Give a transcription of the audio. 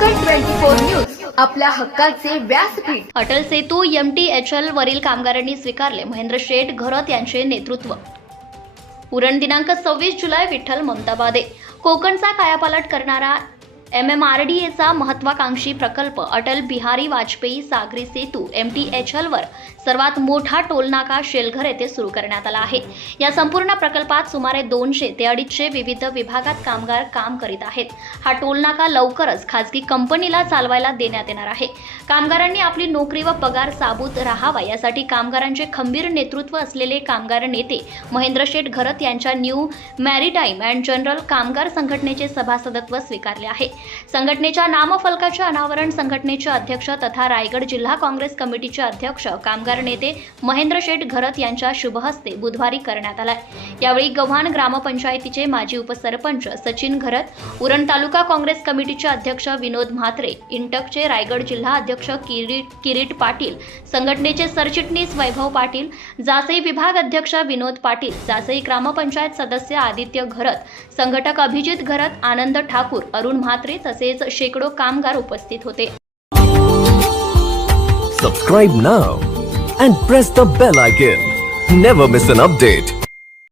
Four news. आपल्या हक्काचे व्यासपीठ. Atal Setu M T H L वरील कामगारांनी स्वीकारले महेंद्र शेठ घरत यांचे नेतृत्व. उरण दिनांक सव्वीस जुलै विठ्ठल ममताबादे कोकणचा कायापालट करणारा एम एम आर डी एचा महत्वाकांक्षी प्रकल्प Atal Bihari Vajpayee Sagari Setu M T H एलवर सर्वात मोठा टोलनाका शेलघर येथे सुरू करण्यात आला आहे. या संपूर्ण प्रकल्पात सुमारे दोनशे ते अडीचशे विविध विभागात कामगार काम करीत आहेत. हा टोलनाका लवकरच खासगी कंपनीला चालवायला देण्यात येणार आहे. कामगारांनी आपली नोकरी व पगार साबूत राहावा यासाठी कामगारांचे खंबीर नेतृत्व असलेले कामगार नेते महेंद्र शेठ घरत यांच्या न्यू मॅरीटाईम अँड जनरल कामगार संघटनेचे सभासदत्व स्वीकारले आहे. संघटनेच्या नामफलकाचे अनावरण संघटनेचे अध्यक्ष तथा रायगड जिल्हा काँग्रेस कमिटीचे अध्यक्ष कामगार नेते महेंद्र शेठ घरत यांच्या शुभहस्ते बुधवारी करण्यात आलाय. यावेळी गव्हाण ग्रामपंचायतीचे माजी उपसरपंच सचिन घरत उरण तालुका काँग्रेस कमिटीचे अध्यक्ष विनोद म्हात्रे इंटकचे रायगड जिल्हा अध्यक्ष किरीट किरीट पाटील संघटनेचे सरचिटणीस वैभव पाटील जासई विभाग अध्यक्ष विनोद पाटील जासई ग्रामपंचायत सदस्य आदित्य घरत संघटक अभिजित घरत आनंद ठाकूर अरुण म्हात्रे ठाकरे तसेच शेकडो कामगार उपस्थित होते. सबस्क्राईब ना and press the bell icon never miss an update